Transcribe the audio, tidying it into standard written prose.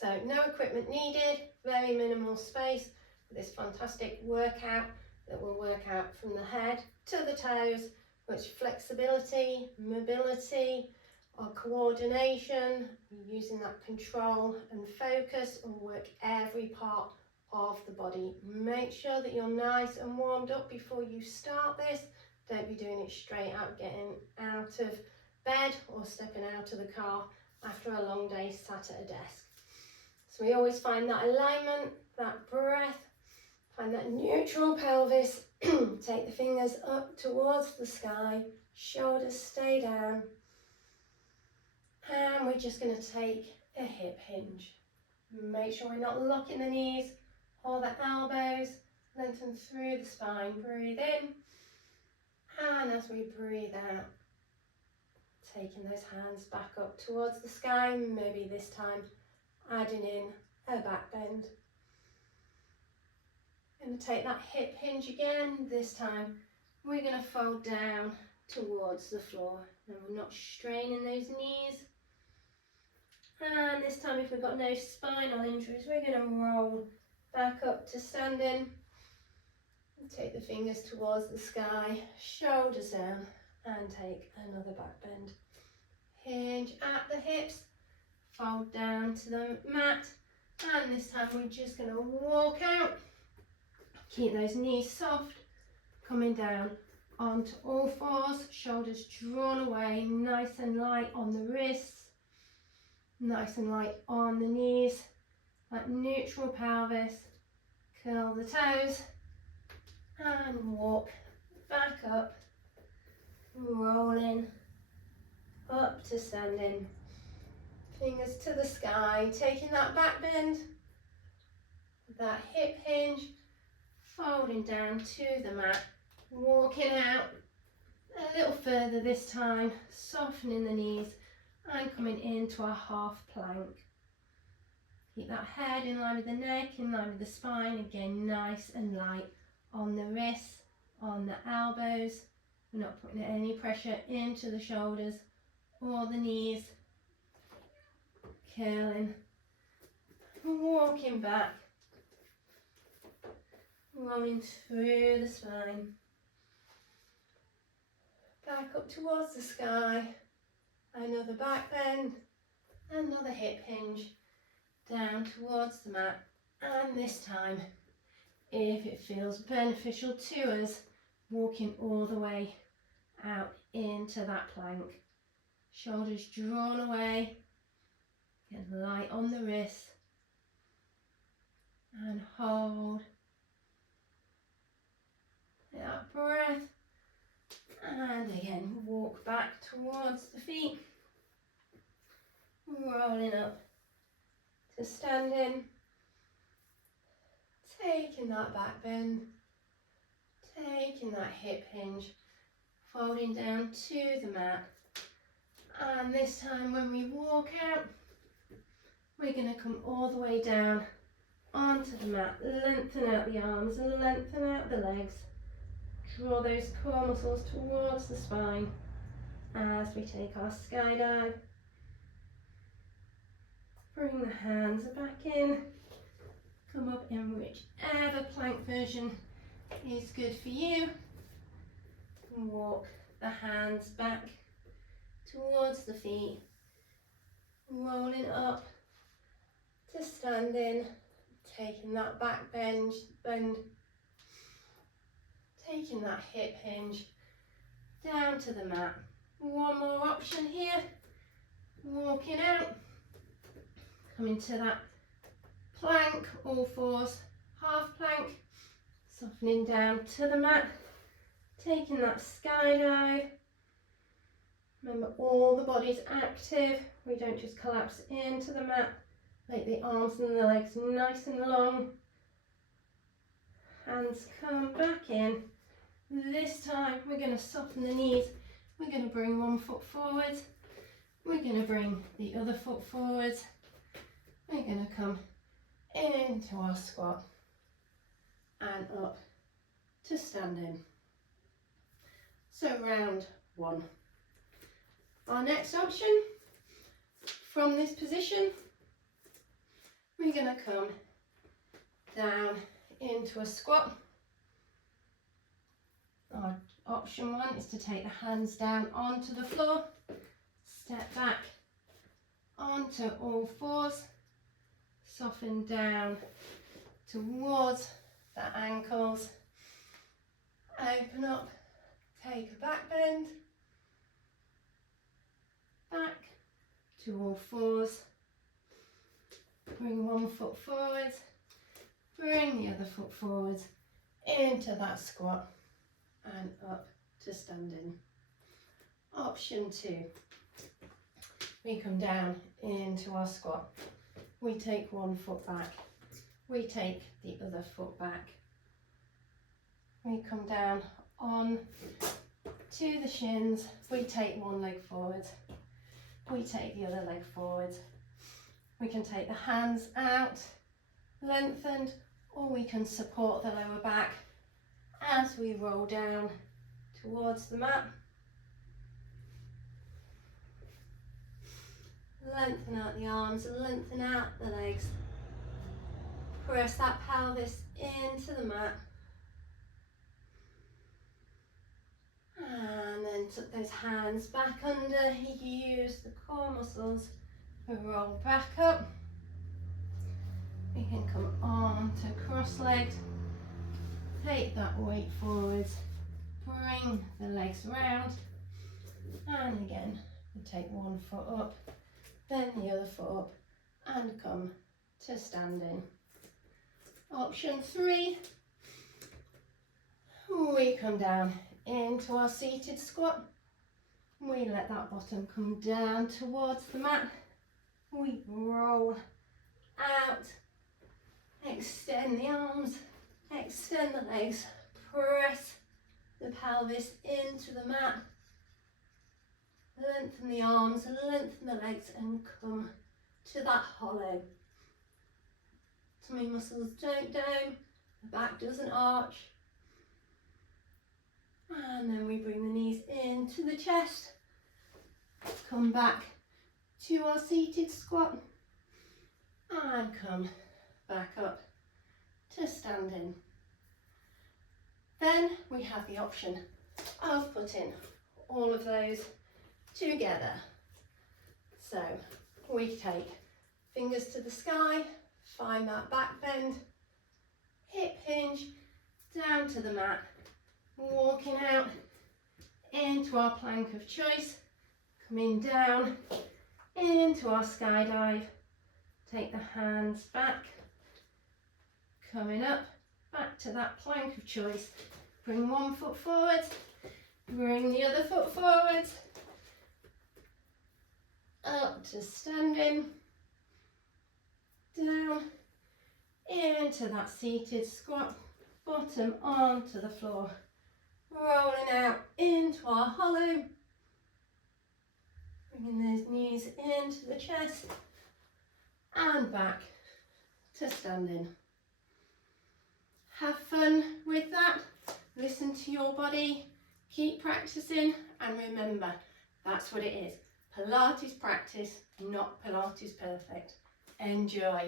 So no equipment needed, very minimal space for this fantastic workout that will work out from the head to the toes, which flexibility, mobility, or coordination, using that control and focus, and work every part of the body. Make sure that you're nice and warmed up before you start this. Don't be doing it straight out, getting out of bed or stepping out of the car after a long day sat at a desk. So we always find that alignment, that breath, find that neutral pelvis. Take the fingers up towards the sky, shoulders stay down. And we're just going to take a hip hinge. Make sure we're not locking the knees or the elbows. Lengthen through the spine. Breathe in. And as we breathe out, taking those hands back up towards the sky. Maybe this time adding in a back bend. Going to take that hip hinge again. This time we're going to fold down towards the floor. And we're not straining those knees. And this time, if we've got no spinal injuries, we're going to roll back up to standing. And take the fingers towards the sky, shoulders down, and take another back bend. Hinge at the hips, fold down to the mat, and this time we're just going to walk out. Keep those knees soft, coming down onto all fours, shoulders drawn away, nice and light on the wrists. Nice and light on the knees, that neutral pelvis, curl the toes and walk back up, rolling up to standing, fingers to the sky, taking that back bend, that hip hinge, folding down to the mat, walking out a little further this time, softening the knees, and coming into a half plank. Keep that head in line with the neck, in line with the spine. Again, nice and light on the wrists, on the elbows. We're not putting any pressure into the shoulders or the knees. Curling, walking back, rolling through the spine. Back up towards the sky. Another back bend, another hip hinge, down towards the mat, and this time, if it feels beneficial to us, walking all the way out into that plank. Shoulders drawn away, get light on the wrist, and hold. That breath. And again, walk back towards the feet, rolling up to standing, taking that back bend, taking that hip hinge, folding down to the mat. And this time when we walk out, we're going to come all the way down onto the mat, lengthen out the arms, lengthen out the legs. Draw those core muscles towards the spine as we take our skydive. Bring the hands back in. Come up in whichever plank version is good for you. Walk the hands back towards the feet. Rolling up to standing. Taking that back bend. Taking that hip hinge down to the mat. One more option here. Walking out. Coming to that plank, all fours, half plank. Softening down to the mat. Taking that skydive. Remember, all the body's active. We don't just collapse into the mat. Make the arms and the legs nice and long. Hands come back in. This time we're going to soften the knees. We're going to bring one foot forwards. We're going to bring the other foot forwards. We're going to come into our squat and up to standing. So round one. Our next option from this position, we're going to come down into a squat. Our option one is to take the hands down onto the floor, step back onto all fours, soften down towards the ankles, open up, take a back bend, back to all fours, bring one foot forwards, bring the other foot forwards into that squat and up to standing. Option two, we come down into our squat, we take one foot back, we take the other foot back, we come down on to the shins, we take one leg forward, we take the other leg forward, we can take the hands out, lengthened, or we can support the lower back as we roll down towards the mat. Lengthen out the arms, lengthen out the legs. Press that pelvis into the mat. And then tuck those hands back under. Use the core muscles. Roll back up. We can come on to cross-legged. Take that weight forwards. Bring the legs round. And again, we take one foot up, then the other foot up, and come to standing. Option three, we come down into our seated squat. We let that bottom come down towards the mat. We roll out, extend the arms, extend the legs, press the pelvis into the mat. Lengthen the arms, lengthen the legs, and come to that hollow. Tummy muscles don't down, the back doesn't arch. And then we bring the knees into the chest. Come back to our seated squat. And come back up to standing. Then we have the option of putting all of those together. So we take fingers to the sky, find that back bend, hip hinge, down to the mat, walking out into our plank of choice, coming down into our skydive, take the hands back, coming up, back to that plank of choice, bring one foot forward, bring the other foot forward, up to standing, down into that seated squat, bottom onto the floor, rolling out into our hollow, bringing those knees into the chest and back to standing. Have fun with that, listen to your body, keep practicing, and remember, that's what it is. Pilates practice, not Pilates perfect. Enjoy.